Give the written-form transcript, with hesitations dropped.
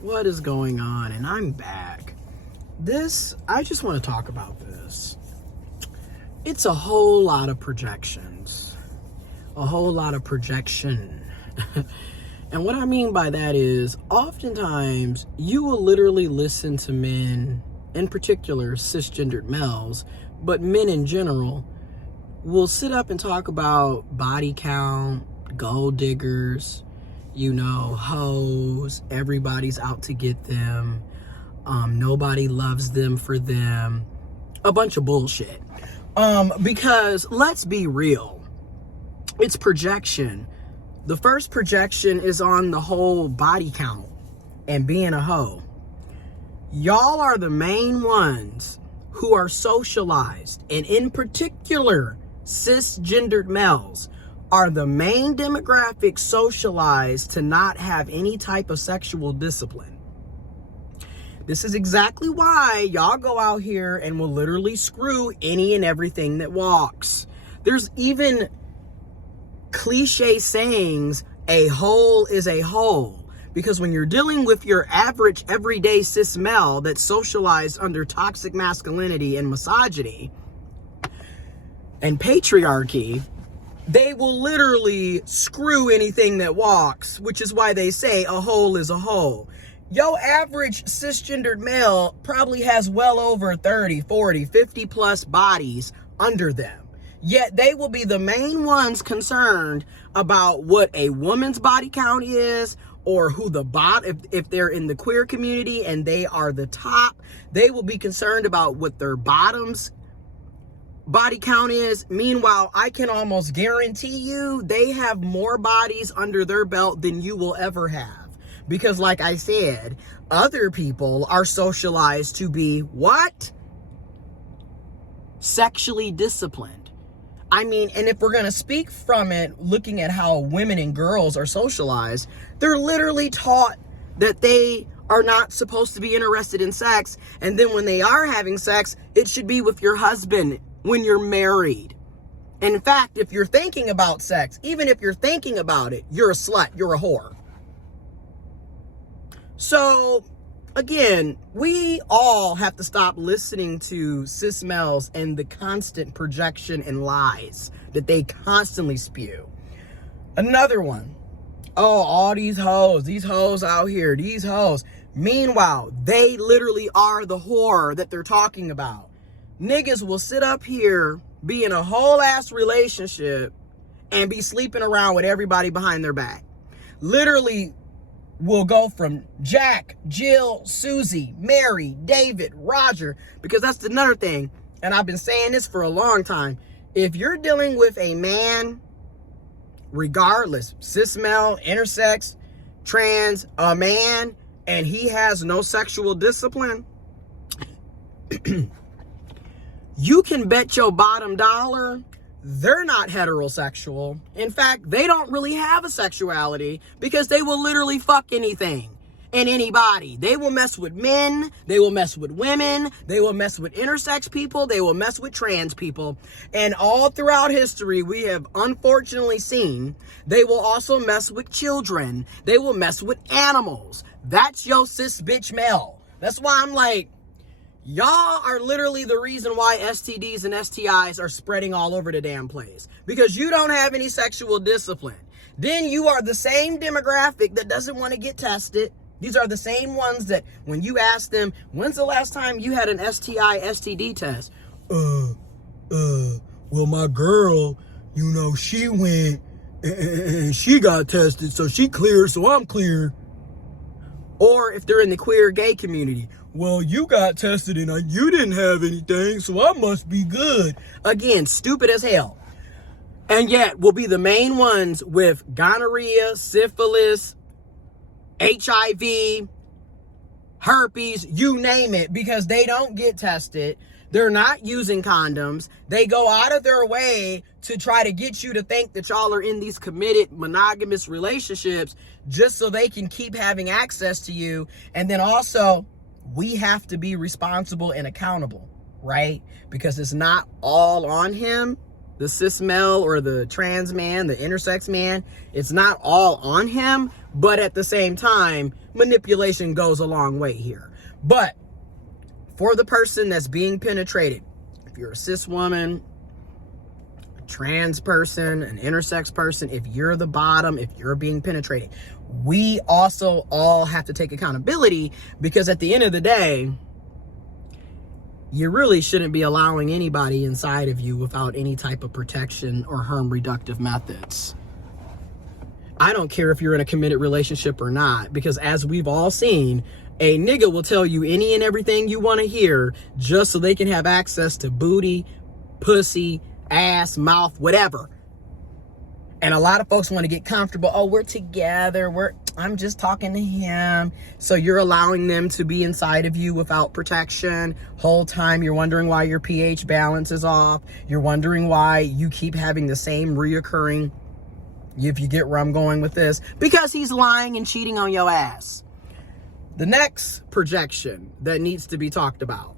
What is going on? And I'm back. I just want to talk about this. It's a whole lot of projections. A whole lot of projection. And what I mean by that is, oftentimes, you will literally listen to men, in particular cisgendered males, but men in general, will sit up and talk about body count, gold diggers, hoes, everybody's out to get them, nobody loves them for them, a bunch of bullshit. Because let's be real, it's projection. The first projection is on the whole body count and being a hoe. Y'all are the main ones who are socialized, and in particular, cisgendered males are the main demographic socialized to not have any type of sexual discipline. This is exactly why y'all go out here and will literally screw any and everything that walks. There's even cliche sayings, a hole is a hole. Because when you're dealing with your average everyday cis male that's socialized under toxic masculinity and misogyny and patriarchy, they will literally screw anything that walks, which is why they say a hole is a hole. Your average cisgendered male probably has well over 30, 40, 50 plus bodies under them. Yet they will be the main ones concerned about what a woman's body count is, or who the if they're in the queer community and they are the top, they will be concerned about what their bottoms body count is. Meanwhile, I can almost guarantee you they have more bodies under their belt than you will ever have. Because like I said, other people are socialized to be what? Sexually disciplined. I mean, and if we're going to speak from it, looking at how women and girls are socialized, they're literally taught that they are not supposed to be interested in sex. And then when they are having sex, it should be with your husband when you're married. And in fact, if you're thinking about sex, even if you're thinking about it, you're a slut, you're a whore. So again, we all have to stop listening to cis males and the constant projection and lies that they constantly spew. Another one. Oh, all these hoes out here, these hoes. Meanwhile, they literally are the whore that they're talking about. Niggas will sit up here, be in a whole ass relationship, and be sleeping around with everybody behind their back. Literally, will go from Jack, Jill, Susie, Mary, David, Roger, because that's another thing, and I've been saying this for a long time. If you're dealing with a man, regardless, cis male, intersex, trans, a man, and he has no sexual discipline, you can bet your bottom dollar they're not heterosexual. In fact, they don't really have a sexuality because they will literally fuck anything and anybody. They will mess with men, they will mess with women, they will mess with intersex people, they will mess with trans people. And all throughout history, we have unfortunately seen they will also mess with children. They will mess with animals. That's your cis bitch male. That's why I'm like, y'all are literally the reason why STDs and STIs are spreading all over the damn place. Because you don't have any sexual discipline. Then you are the same demographic that doesn't want to get tested. These are the same ones that when you ask them, when's the last time you had an STI, STD test? Well, my girl, she went and she got tested, so she clear, so I'm clear. Or if they're in the queer gay community, well, you got tested and you didn't have anything, so I must be good. Again, stupid as hell. And yet, we'll be the main ones with gonorrhea, syphilis, HIV, herpes, you name it, because they don't get tested. They're not using condoms. They go out of their way to try to get you to think that y'all are in these committed monogamous relationships just so they can keep having access to you. And then also, we have to be responsible and accountable, right? Because it's not all on him, the cis male or the trans man, the intersex man. It's not all on him, but at the same time, manipulation goes a long way here. But for the person that's being penetrated, if you're a cis woman, a trans person, an intersex person, if you're the bottom, if you're being penetrated, we also all have to take accountability, because at the end of the day, you really shouldn't be allowing anybody inside of you without any type of protection or harm reductive methods. I don't care if you're in a committed relationship or not, because as we've all seen, a nigga will tell you any and everything you want to hear just so they can have access to booty, pussy, ass, mouth, whatever. And a lot of folks want to get comfortable. Oh, we're together. I'm just talking to him. So you're allowing them to be inside of you without protection. Whole time you're wondering why your pH balance is off. You're wondering why you keep having the same reoccurring, if you get where I'm going with this, because he's lying and cheating on your ass. The next projection that needs to be talked about